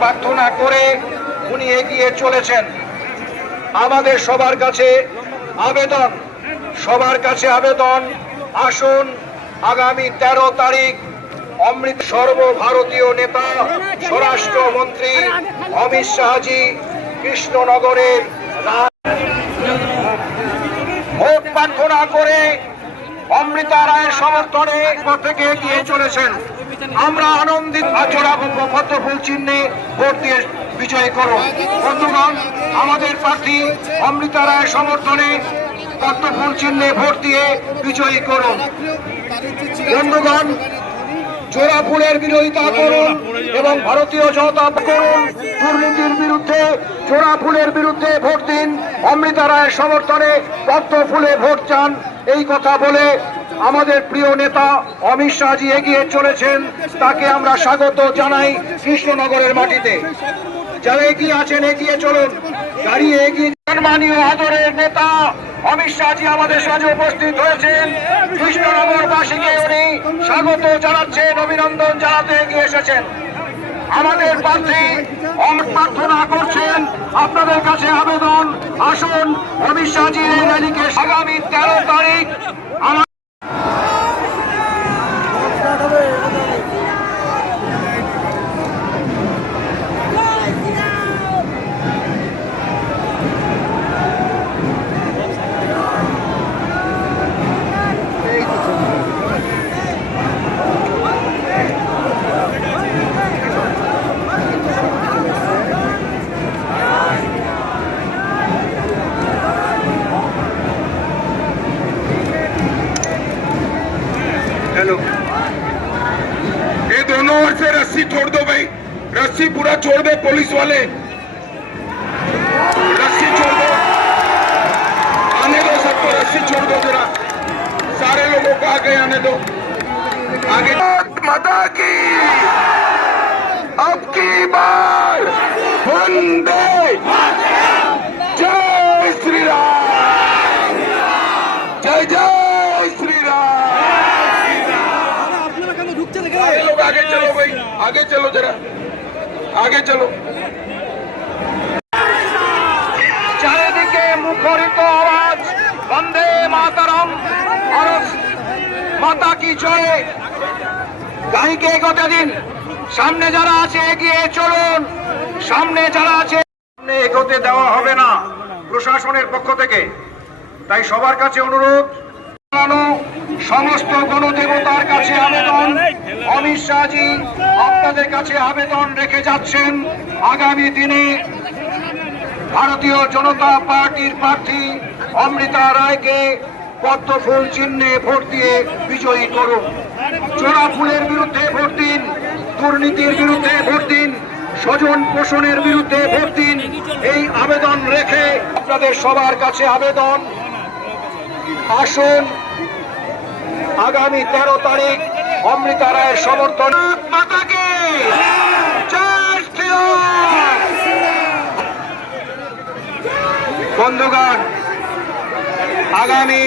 প্রার্থনা করে উনি এগিয়ে চলেছেন। আমাদের সবার কাছে আবেদন, সবার কাছে আবেদন। আসুন, আগামী তেরো তারিখ অমৃত সর্বভারতীয় নেতা, স্বরাষ্ট্রমন্ত্রী অমিত শাহজি কৃষ্ণনগরের ভোট প্রার্থনা করে অমৃতা রায়ের সমর্থনে থেকে এগিয়ে চলেছেন। আমরা আনন্দিত আচরা পদ্মফুল চিহ্নে ভোট দিয়ে বিজয়ী করুন বন্ধুগণ, আমাদের প্রার্থী অমৃতা রায়ের সমর্থনে পদ্মফুল চিহ্নে ভোট দিয়ে বিজয়ী করুন। বন্ধুগণ ফুলের বিরোধিতা করুন এবং ভারতীয় জনতা করুন। দুর্নীতির বিরুদ্ধে চোরা ফুলের বিরুদ্ধে ভোট দিন। অমৃতা রায়ের সমর্থনে পদ্ম ফুলে ভোট চান, এই কথা বলে আমাদের প্রিয় নেতা অমিত শাহজি এগিয়ে চলেছেন, তাকে আমরা স্বাগত জানাই কৃষ্ণনগরের মাটিতে। যারা এগিয়ে আছেন, এগিয়ে চলুন। দাঁড়িয়ে এগিয়ে সম্মানীয় আদরের নেতা অমিত শাহজি আমাদের সাথে উপস্থিত হয়েছেন। কৃষ্ণনগরবাসীকে উনি স্বাগত জানাচ্ছেন, অভিনন্দন জানাতে এগিয়ে এসেছেন। আমাদের প্রার্থী অমিত প্রার্থনা করছেন। আপনাদের কাছে আবেদন, আসুন। অমিত শাহজির এই র্যালিকে আগামী তেরো তারিখ हेलो ये दोनों ओर से रस्सी छोड़ दो भाई। रस्सी पूरा छोड़ दे पुलिस वाले। रस्सी छोड़ दो। आने दो सबको, रस्सी छोड़ दो जरा। सारे लोगों को आगे आने दो। आगे। माता की। अब की बार। वंदे। जय श्री राम। जय जय। आगे चलो जरा आगे चलो চারিদিকে মুখরিত আওয়াজ বন্দে মাতারম ভারত মাতা কি জয় গাড়িকে এগোতে দিন সামনে যারা আছে এগিয়ে চলুন সামনে যারা আছে সামনে এগোতে দেওয়া হবে না প্রশাসনের পক্ষ থেকে তাই সবার কাছে অনুরোধ জানানো, সমস্ত গণদেবতার কাছে আবেদন। অমিত শাহজি আপনাদের কাছে আবেদন রেখে যাচ্ছেন। আগামী দিনে ভারতীয় জনতা পার্টির প্রার্থী অমৃতা রায়কে পদ্ম ফুল চিহ্নে ভোট দিয়ে বিজয়ী করুন। চোরা ফুলের বিরুদ্ধে ভোট দিন, দুর্নীতির বিরুদ্ধে ভোট দিন, স্বজন পোষণের বিরুদ্ধে ভোট দিন। এই আবেদন রেখে আপনাদের সবার কাছে আবেদন। আসুন আগামী তেরো তারিখ অমৃতা রায়ের সমর্থন। মাতাকে বন্ধুগণ আগামী